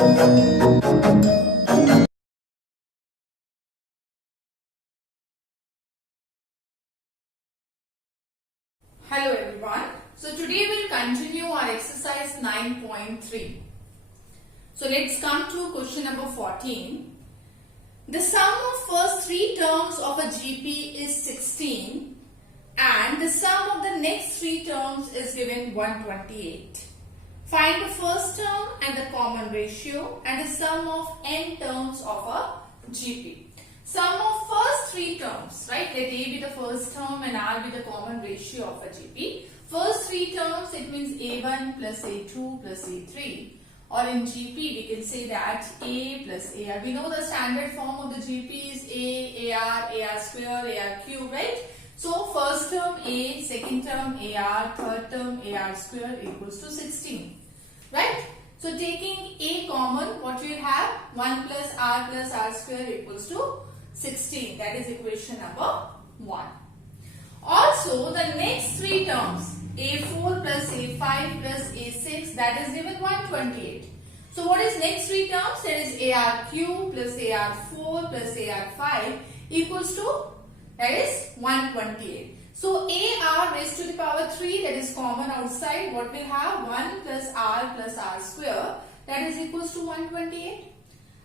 Hello everyone. So today we'll continue our exercise 9.3. So let's come to question number 14. The sum of first three terms of a GP is 16 and the sum of the next three terms is given 128. Find the first term and the common ratio and the sum of n terms of a GP. Sum of first three terms, right? Let A be the first term and R be the common ratio of a GP. First three terms, it means A1 plus A2 plus A3. Or in GP, we can say that A plus AR. We know the standard form of the GP is A, AR, AR square, AR cube, right? So first term A, second term AR, third term AR square equals to 16, right? So taking A common, what we will have? 1 plus R square equals to 16. That is equation number 1. Also, the next three terms, A4 plus A5 plus A6, that is given 128. So what is next three terms? That is ARQ plus AR4 plus AR5 equals to, that is 128. So AR raised to the power 3, that is common outside, what will have? 1 plus R square, that is equals to 128.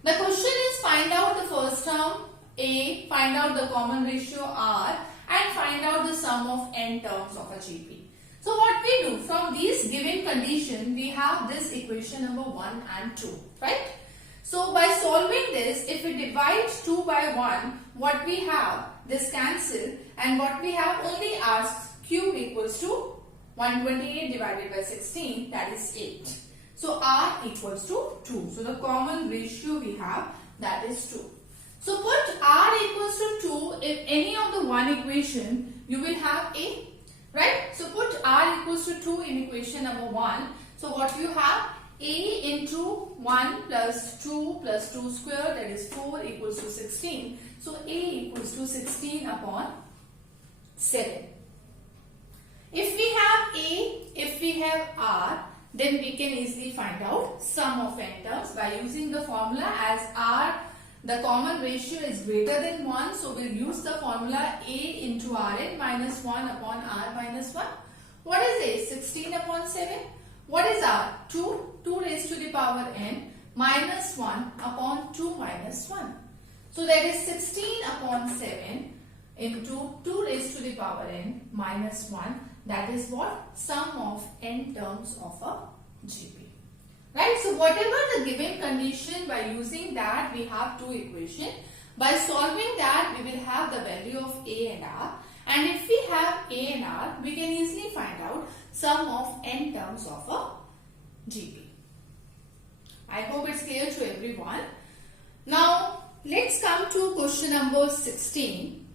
The question is find out the first term A, find out the common ratio R and find out the sum of n terms of a GP. So what we do, from these given condition, we have this equation number 1 and 2, right? So by solving this, if we divide 2 by 1, what we have, this cancel, and what we have only R cube equals to 128 divided by 16, that is 8. So R equals to 2. So the common ratio we have, that is 2. So put R equals to 2 in any of the one equation, you will have A, right? So put R equals to 2 in equation number 1. So what you have? A into 1 plus 2 square, that is 4 equals to 16. So A equals to 16 upon 7. If we have A, if we have R, then we can easily find out sum of n terms by using the formula as R, the common ratio is greater than 1. So we'll use the formula A into Rn minus 1 upon R minus 1. What is A? 16 upon 7. What is R? 2. 2 raised to the power n minus 1 upon 2 minus 1. So that is 16 upon 7 into 2 raised to the power n minus 1. That is what? Sum of n terms of a GP. Right? So whatever the given condition, by using that we have two equations. By solving that, we will have the value of A and R. And if we have A and R, we can easily find out sum of n terms of a GP. I hope it's clear to everyone. Now, let's come to question number 16.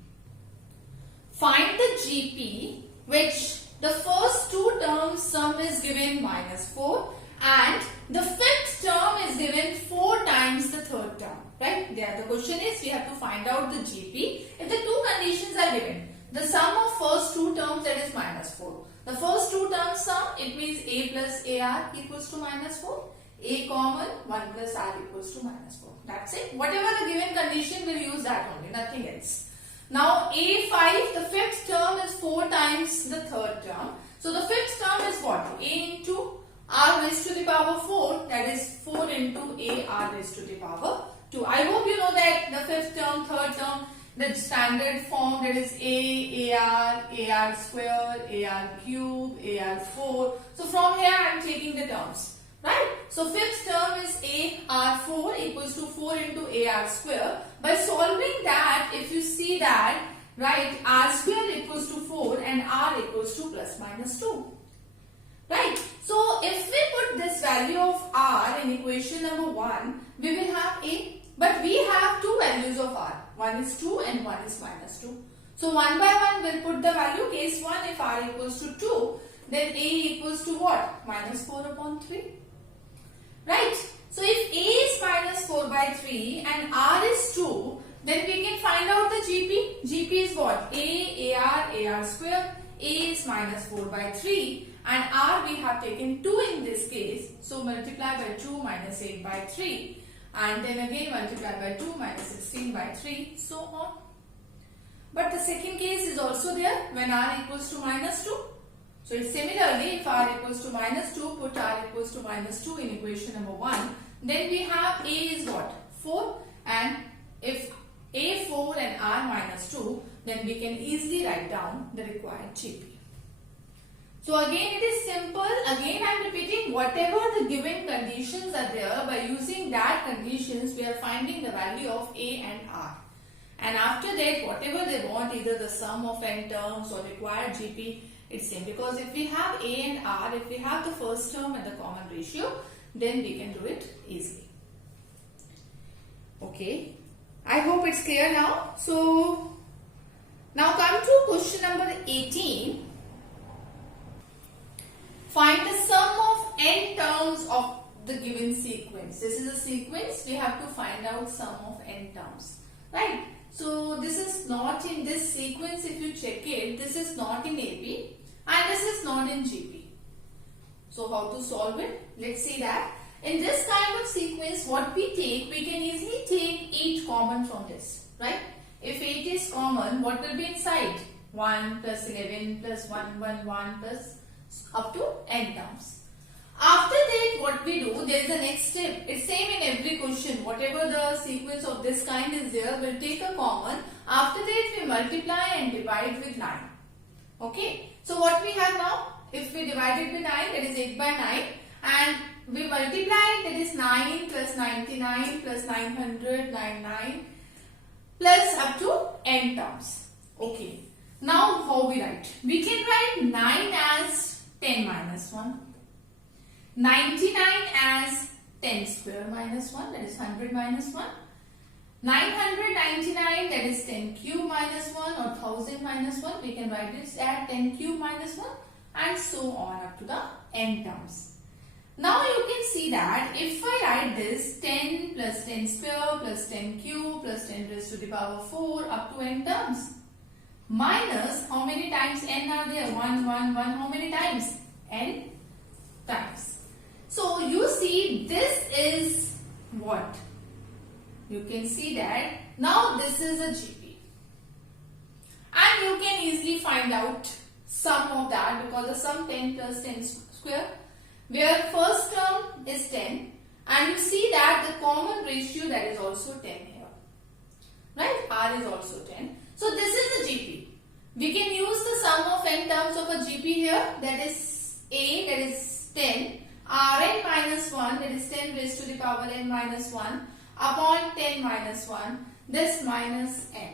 Find the GP which the first two terms sum is given minus 4 and the fifth term is given 4 times the third term. Right? There the question is we have to find out the GP if the two conditions are given. The sum of first two terms, that is minus 4. The first two terms sum, it means A plus AR equals to minus 4. A common, 1 plus R equals to minus 4. That's it. Whatever the given condition, we'll use that only, nothing else. Now A5, the fifth term is 4 times the third term. So the fifth term is what? A into R raised to the power 4, that is 4 into A R raised to the power 2. I hope you know that the fifth term, third term, the standard form, that is A, AR, AR square, AR cube, AR4. So from here I am taking the terms, right? So fifth term is AR4 equals to 4 into AR square. By solving that, if you see that, right, R square equals to 4 and R equals to plus minus 2. Right? So if we put this value of R in equation number 1, we will have A. But we have two values of R. One is 2 and one is minus 2. So one by one we'll put the value. Case 1, if R equals to 2, then A equals to what? Minus 4 upon 3. Right? So if A is minus 4 by 3 and R is 2, then we can find out the GP. GP is what? A, AR, AR square. A is minus 4 by 3 and r we have taken 2 in this case. So multiply by 2 minus 8 by 3, and then again multiply by 2 minus 16 by 3, so on. But the second case is also there when r equals to minus 2. So it's similarly, if r equals to minus 2, put r equals to minus 2 in equation number 1. Then we have a is what? 4, and if a 4 and r minus 2, then we can easily write down the required GP. So again it is simple. Again I am repeating, whatever the given conditions are there, by using that conditions we are finding the value of a and r. And after that, whatever they want, either the sum of n terms or required GP, it's same. Because if we have a and r, if we have the first term and the common ratio, then we can do it easily. Okay, I hope it's clear now. So now come to question number 18. Find the sum of n terms of the given sequence. This is a sequence, we have to find out sum of n terms, right? So this is not in this sequence. If you check it, this is not in AP and this is not in GP. So how to solve it? Let's see that. In this kind of sequence, what we take, we can easily take 8 common from this, right? If 8 is common, what will be inside? 1 plus 11 plus 1, 1, 1 plus up to n terms. After that, what we do, there is a next step. It's same in every question. Whatever the sequence of this kind is there, we'll take a common. After that, we multiply and divide with 9. Okay. So what we have now? If we divide it by 9, that is 8 by 9. And we multiply it, that is 9 plus 99 plus 999 plus up to n terms. Okay. Now how we write? We can write 9 as 10 minus 1. 99 as 10 square minus 1, that is 100 minus 1. 999, that is 10 cube minus 1, or 1000 minus 1. We can write this at 10 cube minus 1, and so on up to the n terms. Now you can see that if I write this 10 plus 10 square plus 10 cube plus 10 raised to the power 4 up to n terms, minus how many times n are there? 1, 1, 1. How many times? N times. So you see, this is what? You can see that now this is a GP. And you can easily find out sum of that, because the sum 10 plus 10 square, where first term is 10, and you see that the common ratio, that is also 10 here. Right? R is also 10. So this is the GP. We can use the sum of n terms of a GP here, that is A, that is 10. Rn minus 1, that is 10 raised to the power n minus 1 upon 10 minus 1, this minus n.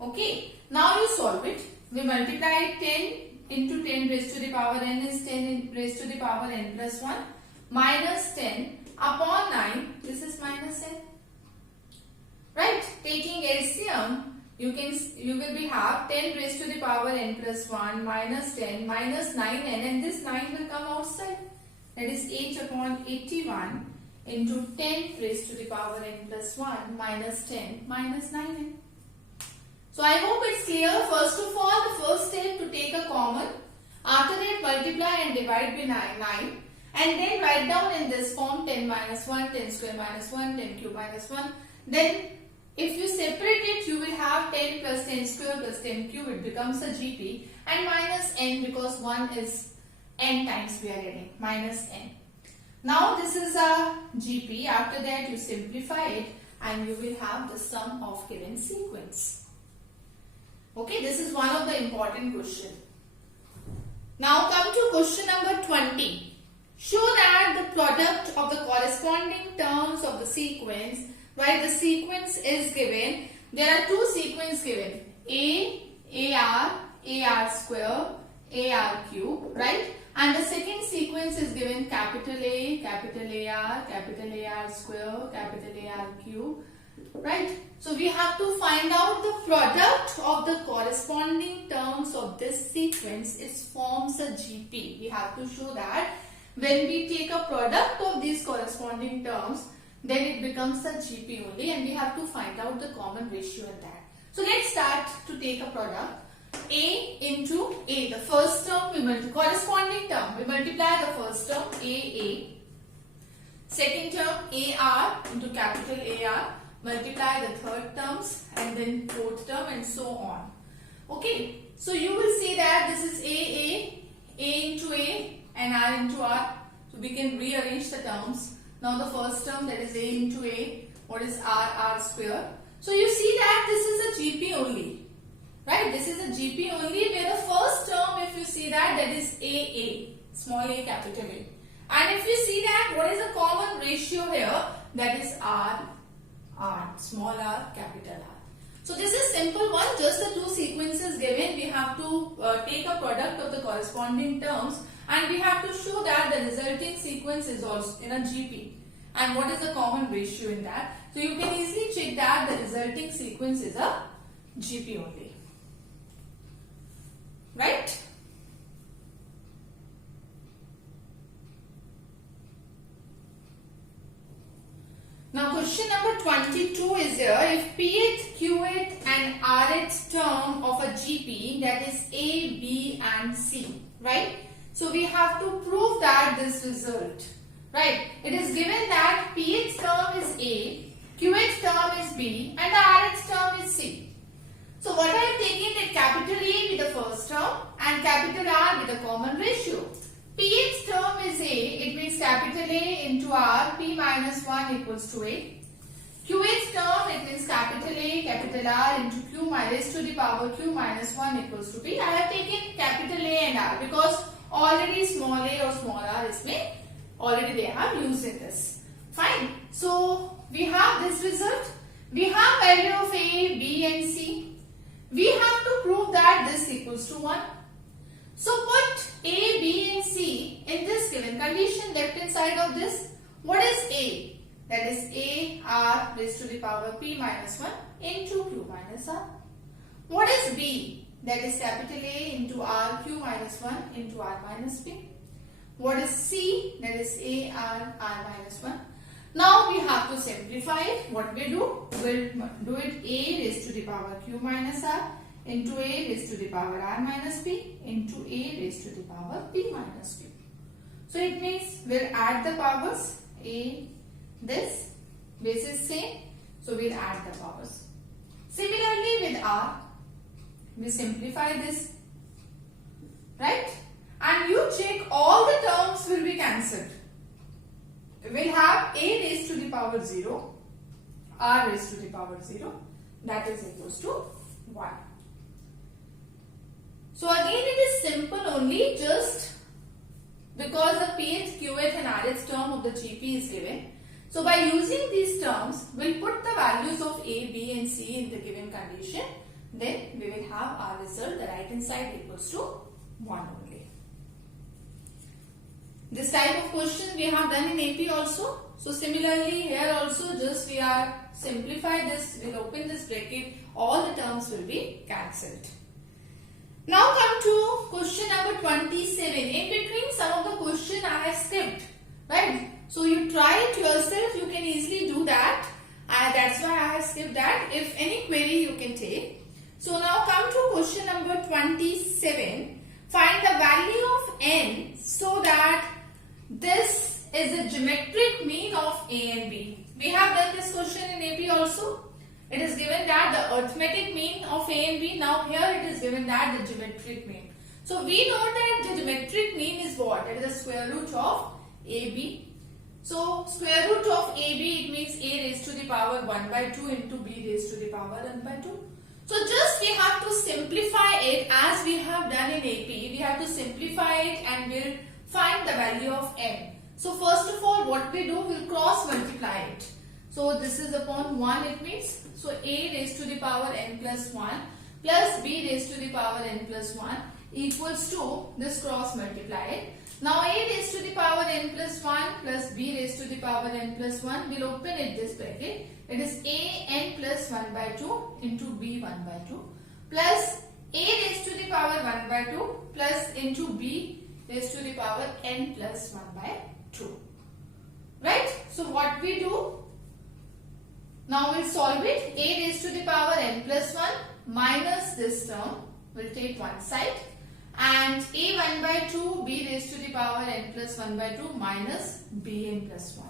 Okay, now you solve it. We multiply 10 into 10 raised to the power n is 10 raised to the power n plus 1 minus 10 upon 9, this is minus n. Right, taking LCM, you will be have 10 raised to the power n plus 1 minus 10 minus 9n, and this 9 will come outside. That is 8 upon 81 into 10 raised to the power n plus 1 minus 10 minus 9n. So I hope it's clear. First of all, the first step to take a common. After that, multiply and divide by 9. And then write down in this form 10 minus 1, 10 square minus 1, 10 cube minus 1. Then if you separate it, you will have 10 plus 10 square plus 10 cube. It becomes a GP, and minus n, because 1 is n times we are getting, minus n. Now this is a GP. After that, you simplify it and you will have the sum of given sequence. Okay, this is one of the important question. Now come to question number 20. Show that the product of the corresponding terms of the sequence, while the sequence is given, there are two sequences given, AR square, AR cube, right? And the second sequence is given capital A, capital AR square, capital AR cube, right? So we have to find out the product of the corresponding terms of this sequence. It forms a GP. We have to show that when we take a product of these corresponding terms, then it becomes a GP only, and we have to find out the common ratio in that. So let's start to take a product. A into A. The first term, corresponding term, we multiply the first term AA. Second term AR into capital AR. Multiply the third terms and then fourth term and so on. Okay. So you will see that this is AA, A into A and R into R. So we can rearrange the terms. Now the first term, that is A into A. What is R square? So you see that this is a GP only. Right? This is a GP only where the first term, if you see that is AA, small a, capital A. And if you see that, what is the common ratio here? That is R, small r, capital R. So this is simple one, just the two sequences given. We have to take a product of the corresponding terms and we have to show that the resulting sequence is also in a GP. And what is the common ratio in that? So you can easily check that the resulting sequence is a GP only. Right? Now question number 22 is here. If Pth, Qth and Rth term of a GP, that is A, B and C, right? So we have to prove that this result, right? It is given that Pth term is A, Qth term is B and the Rth term is C. So what I have taken that capital A with the first term and capital R with the common ratio. Pth term is A, it means capital A into R, P minus 1 equals to A. Qth term, it means capital A, capital R into Q raised to the power Q minus 1 equals to P. I have taken capital A and R because already small a or small r is made, already they have used in this. Fine. So we have this result. We have value of A, B and C. We have to prove that this equals to 1. So put A, B and C in this given condition left hand side of this. What is A? That is A R raised to the power P minus 1 into Q minus R. What is B? That is capital A into R Q minus 1 into R minus P. What is C? That is A R minus 1. Now we have to simplify it. What we do? We'll do it A raised to the power Q minus R into A raised to the power R minus P into A raised to the power P minus Q. So it means we'll add the powers. A, this, base is same. So we'll add the powers. Similarly with R, we simplify this. Right? And you check all the terms will be cancelled. We'll have A raised to the power 0, R raised to the power 0, that is equals to 1. So again it is simple only, just because the Pth, Qth and Rth term of the GP is given. So by using these terms, we'll put the values of A, B and C in the given condition. Then we will have our result, the right hand side equals to 1 only. This type of question we have done in AP also. So similarly here also, just we are simplify this, we'll open this bracket, all the terms will be cancelled. Now come to question number 27. In between some of the question I have skipped, right? So you try it yourself, you can easily do that. That's why I have skipped that. If any query you can take. So now come to question number 27. Find the value of n so that this is the geometric mean of A and B. We have done this question in AP also. It is given that the arithmetic mean of A and B. Now here it is given that the geometric mean. So we know that the geometric mean is what? It is the square root of AB. So square root of AB, it means A raised to the power 1 by 2 into B raised to the power 1 by 2. So just we have to simplify it as we have done in AP. We have to simplify it and we'll find the value of n. So first of all, what we do, we'll cross multiply it. So this is upon 1 it means. So A raised to the power n plus 1 plus B raised to the power n plus 1 equals to this cross multiply it. Now A raised to the power n plus 1 plus B raised to the power n plus 1, we'll open it this bracket. It is A n plus 1 by 2 into B 1 by 2 plus A raised to the power 1 by 2 plus into B raised to the power n plus 1 by 2. Right? So what we do? Now we'll solve it. A raised to the power n plus 1 minus this term will take one side, and a 1 by 2 b raised to the power n plus 1 by 2 minus bn plus 1.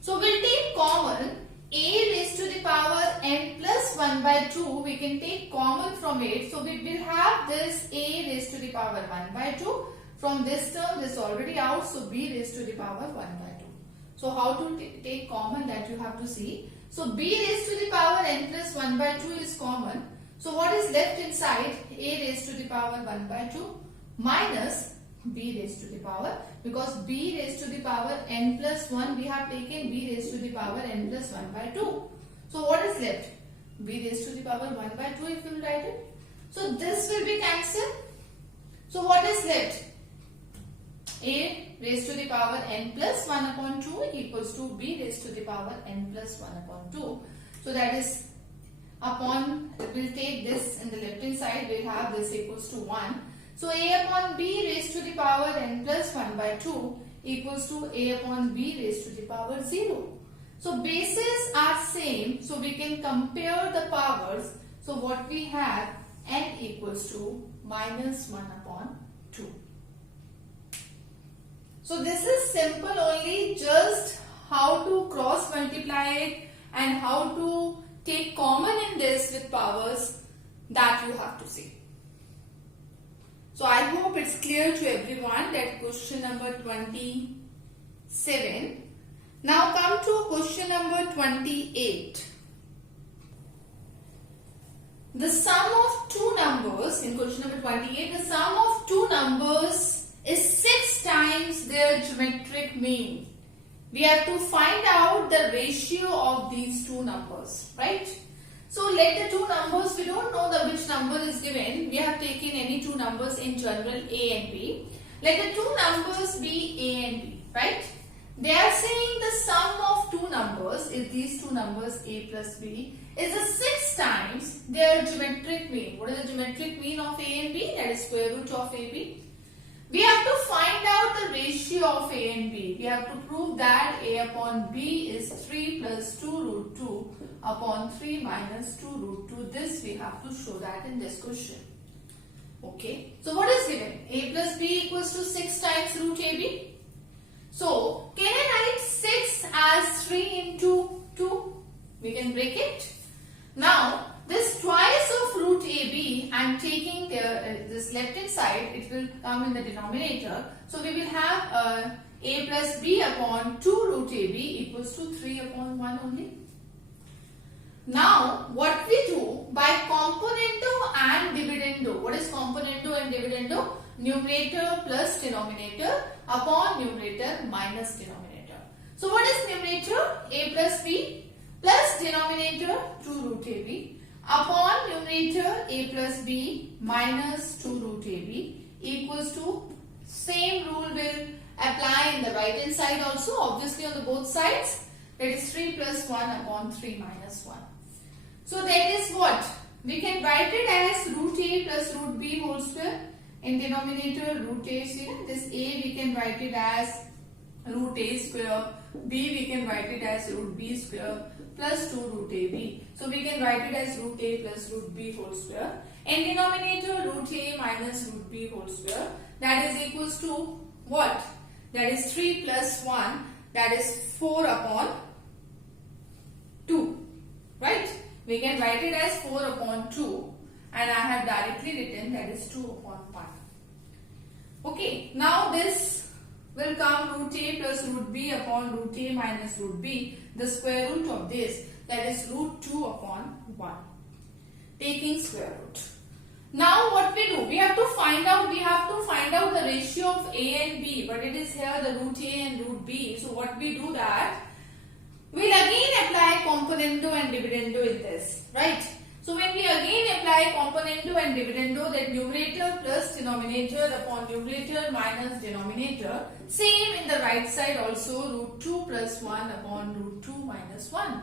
So we'll take common a raised to the power n plus 1 by 2. We can take common from it. So we will have this a raised to the power 1 by 2. From this term, this is already out. So b raised to the power 1 by 2. So how to take common, that you have to see. So b raised to the power n plus 1 by 2 is common. So what is left inside? A raised to the power 1 by 2 minus b raised to the power, because b raised to the power n plus 1, we have taken b raised to the power n plus 1 by 2. So what is left? B raised to the power 1 by 2 if you write it. So this will be cancelled. So what is left? A raised to the power n plus 1 upon 2 equals to b raised to the power n plus 1 upon 2. So that is upon, we'll take this in the left hand side, we'll have this equals to 1. So a upon b raised to the power n plus 1 by 2 equals to a upon b raised to the power 0. So bases are same, so we can compare the powers. So what we have, n equals to minus 1 upon 2. So this is simple only, just how to cross multiply it and how to take common in this with powers, that you have to see. So I hope it's clear to everyone that question number 27. Now come to question number 28. The sum of two numbers, in question number 28, the sum of two numbers is 6 times their geometric mean. We have to find out the ratio of these two numbers, right? So let the two numbers, we don't know which number is given. We have taken any two numbers in general, a and b. Let the two numbers be a and b, right? They are saying the sum of two numbers is these two numbers a plus b is a 6 times their geometric mean. What is the geometric mean of a and b? That is square root of ab. We have to find out the ratio of a and b. We have to prove that a upon b is 3 plus 2 root 2 upon 3 minus 2 root 2. This we have to show that in this question. Okay. So what is given? A plus b equals to 6 times root ab. So can I write 6 as 3 into 2? We can break it. Now this twice of root ab, I am taking this left hand side, it will come in the denominator. So we will have a plus b upon 2 root ab equals to 3 upon 1 only. Now what we do by componendo and dividendo. What is componendo and dividendo? Numerator plus denominator upon numerator minus denominator. So what is numerator? A plus b plus denominator 2 root ab upon numerator a plus b minus 2 root ab equals to, same rule will apply in the right hand side also, obviously on the both sides, that is 3 plus 1 upon 3 minus 1. So that is what? We can write it as root a plus root b whole square. In denominator root a is here. This a we can write it as root a square. B we can write it as root b square plus 2 root ab. So we can write it as root a plus root b whole square. In denominator root a minus root b whole square. That is equals to what? That is 3 plus 1. That is 4 upon 2. Right? We can write it as 4 upon 2. And I have directly written that is 2 upon 1. Okay. Now this will come root a plus root b upon root a minus root b. The square root of this, that is root 2 upon 1. Taking square root. Now what we do? We have to find out the ratio of a and b. But it is here the root a and root b. So what we do that? We'll again apply componendo and dividendo in this. Right? So when we again apply componendo and dividendo, that numerator plus denominator upon numerator minus denominator, same in the right side also, root 2 plus 1 upon root 2 minus 1.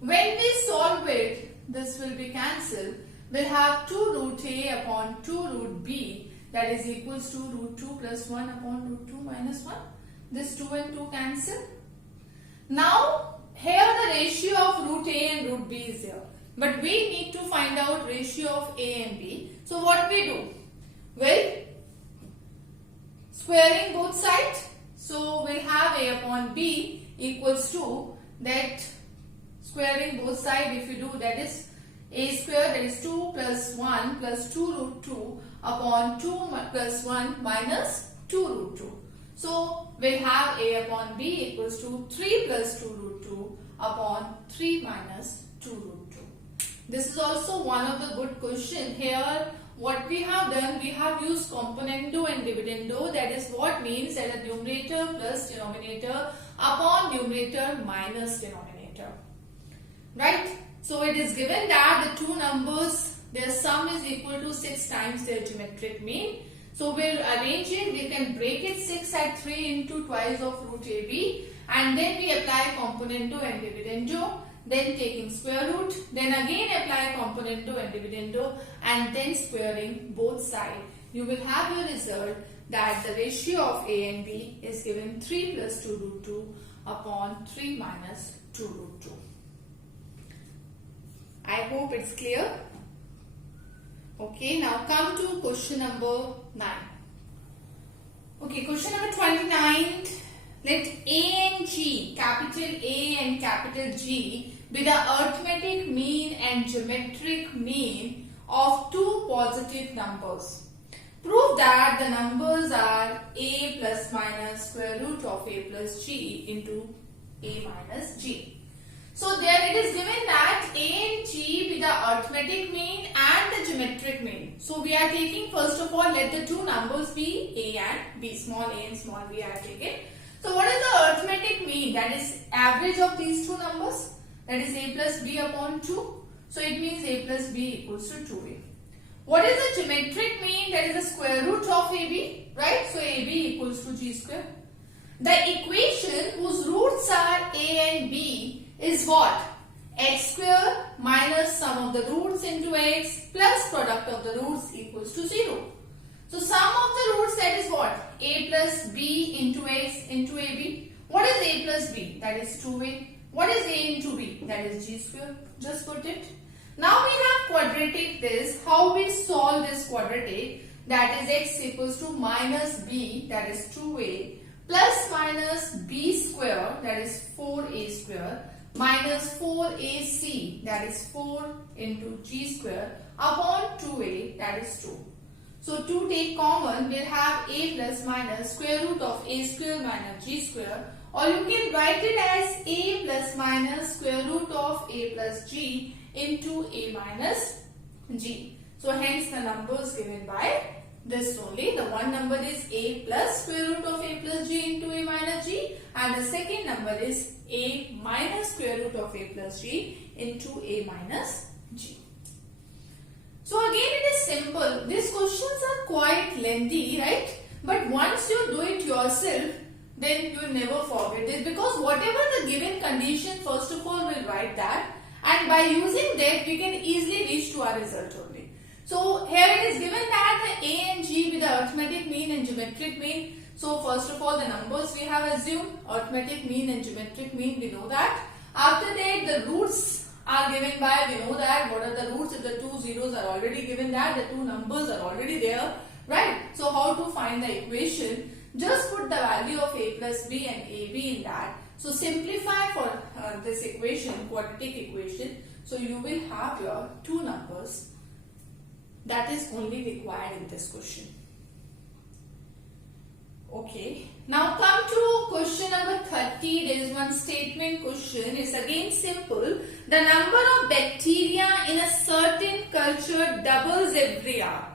When we solve it, this will be cancelled. We'll have 2 root a upon 2 root b, that is equals to root 2 plus 1 upon root 2 minus 1. This 2 and 2 cancel. Now here the ratio of root a and root b is here. but we need to find out ratio of A and B. So what we do? Well, squaring both sides. So we'll have A upon B equals to that squaring both sides. If you do, that is A square, that is 2 plus 1 plus 2 root 2 upon 2 plus 1 minus 2 root 2. So we'll have A upon B equals to 3 plus 2 root 2 upon 3 minus 2 root 2. This is also one of the good question. Here what we have done, we have used componendo and dividendo. That is what means that a numerator plus denominator upon numerator minus denominator. Right? So it is given that the two numbers, their sum is equal to 6 times their geometric mean. So we'll arrange it. We can break it 6 at 3 into twice of root AB, and then we apply componendo and dividendo. Then taking square root, then again apply componendo and dividendo, and then squaring both sides. You will have your result that the ratio of A and B is given 3 plus 2 root 2 upon 3 minus 2 root 2. I hope it's clear. Okay, now come to question number 9. Okay, question number 29. Let A and G, capital A and capital G, be the arithmetic mean and geometric mean of two positive numbers. Prove that the numbers are A plus minus square root of A plus G into A minus G. So there it is given that A and G be the arithmetic mean and the geometric mean. So we are taking, first of all, let the two numbers be A and B, small a and small b are taken. So what is the arithmetic mean? That is average of these two numbers. That is A plus B upon 2. So it means A plus B equals to 2A. What is the geometric mean? That is the square root of AB, right? So AB equals to G square. The equation whose roots are A and B is what? X square minus sum of the roots into X plus product of the roots equals to 0. So sum of the roots, that is what? A plus B into X into AB. What is A plus B? That is 2A. What is A into B? That is G square. Just put it. Now we have quadratic this. How we solve this quadratic? That is X equals to minus B, that is 2A, plus minus B square, that is 4A square, minus 4AC, that is 4 into G square, upon 2A, that is 2. So to take common, we'll have A plus minus square root of A square minus G square, or you can write it as A plus minus square root of A plus G into A minus G. So hence the numbers given by this only. The one number is A plus square root of A plus G into A minus G, and the second number is A minus square root of A plus G into A minus G. So again it is simple. These questions are quite lengthy, right? But once you do it yourself, then you will never forget this, because whatever the given condition, first of all we'll write that, and by using that we can easily reach to our result only. So here it is given that the A and G be the arithmetic mean and geometric mean. So first of all the numbers we have assumed, arithmetic mean and geometric mean, we know that. After that the roots are given by, we know that what are the roots. If the two zeros are already given, that the two numbers are already there, right? So how to find the equation? Just put the value of A plus B and AB in that. So simplify for this equation, quadratic equation. So you will have your two numbers. That is only required in this question. Okay. Now come to question number 30. There is one statement question. It's again simple. The number of bacteria in a certain culture doubles every hour.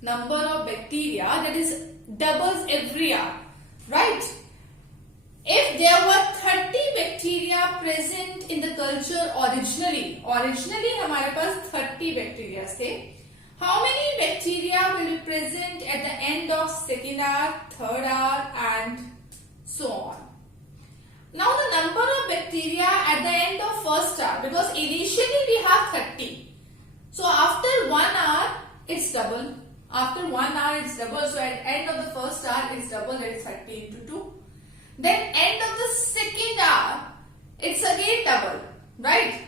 Number of bacteria, that is doubles every hour, right? If there were 30 bacteria present in the culture originally हमारे पास 30 bacteria थे. How many bacteria will be present at the end of second hour, third hour, and so on? Now the number of bacteria at the end of first hour, because initially we have 30. So after 1 hour, it's double. After 1 hour, it's double. So at end of the first hour, it's double. That is 30 into 2. Then end of the second hour, it's again double, right?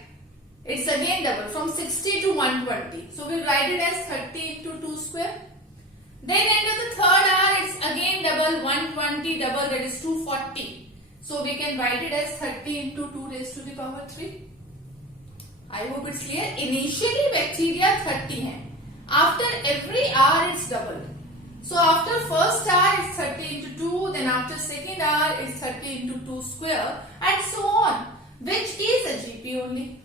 It's again double. From 60 120. So we'll write it as 30 into 2 square. Then into the third hour, it's again double, 120 double, that is 240. So we can write it as 30 into 2 raised to the power 3. I hope it's clear. Initially bacteria 30 hai. After every hour it's double. So after first hour it's 30 into 2, then after second hour it's 30 into 2 square, and so on, which is a GP only.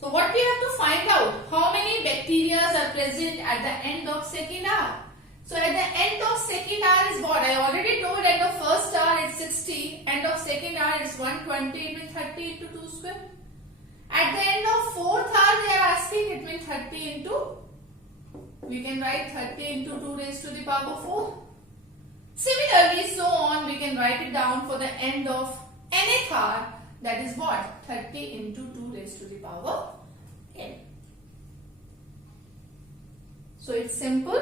So what we have to find out, how many bacteria are present at the end of second hour. So at the end of second hour is what? I already told end of first hour it's 60, end of second hour it's 120, it means 30 into 2 square. At the end of fourth hour they are asking, it means 30 into, we can write 30 into 2 raised to the power 4. Similarly, so on, we can write it down for the end of nth hour, that is what? 30 into 2 raised to the power n. So it's simple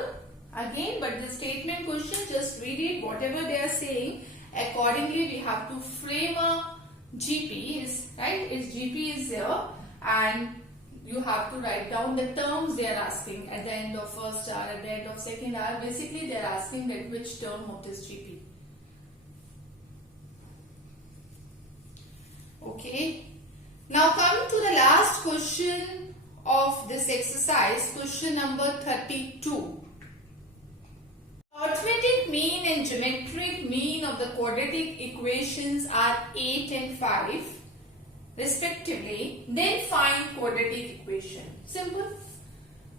again, but the statement question, just read it, whatever they are saying, accordingly we have to frame a GP, is right? Its GP is there, and you have to write down the terms they are asking at the end of first hour, at the end of second hour. Basically, they are asking that which term of this GP. Okay. Now coming to the last question of this exercise, question number 32. Arithmetic mean and geometric mean of the quadratic equations are 8 and 5 respectively. Then find quadratic equation. Simple.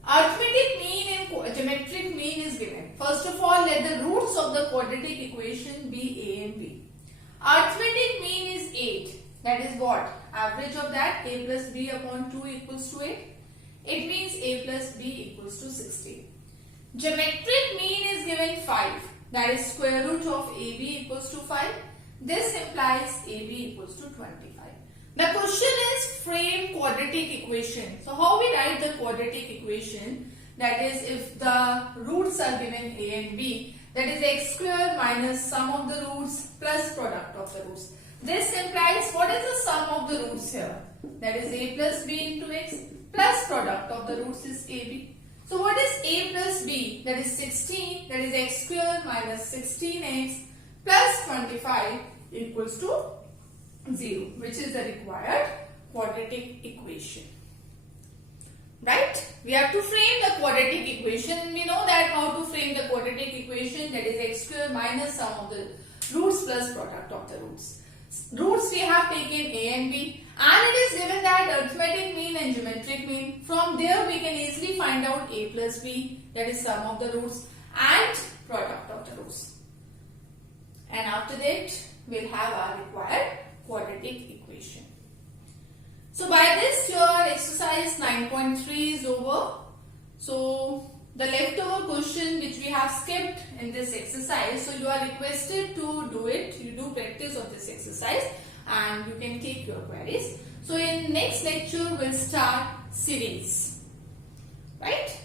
Arithmetic mean and geometric mean is given. First of all, let the roots of the quadratic equation be a and b. Arithmetic mean is 8. That is what? Average of that, a plus b upon 2 equals to 8. It means a plus b equals to 16. Geometric mean is given 5. That is square root of ab equals to 5. This implies ab equals to 25. The question is frame quadratic equation. So how we write the quadratic equation? That is, if the roots are given a and b, that is x square minus sum of the roots plus product of the roots. This implies, what is the sum of the roots here? That is a plus b into x plus product of the roots is ab. So what is a plus b? That is 16, that is x square minus 16x plus 25 equals to 0, which is the required quadratic equation. Right? We have to frame the quadratic equation, and we know that how to frame the quadratic equation, that is x square minus sum of the roots plus product of the roots. Roots we have taken a and b, and it is given that arithmetic mean and geometric mean. From there we can easily find out a plus b, that is sum of the roots and product of the roots. And after that we'll have our required quadratic equation. So by this your exercise 9.3 is over. So the leftover question which we have skipped in this exercise, so you are requested to do it. You do practice of this exercise and you can take your queries. So in next lecture we'll start series, right?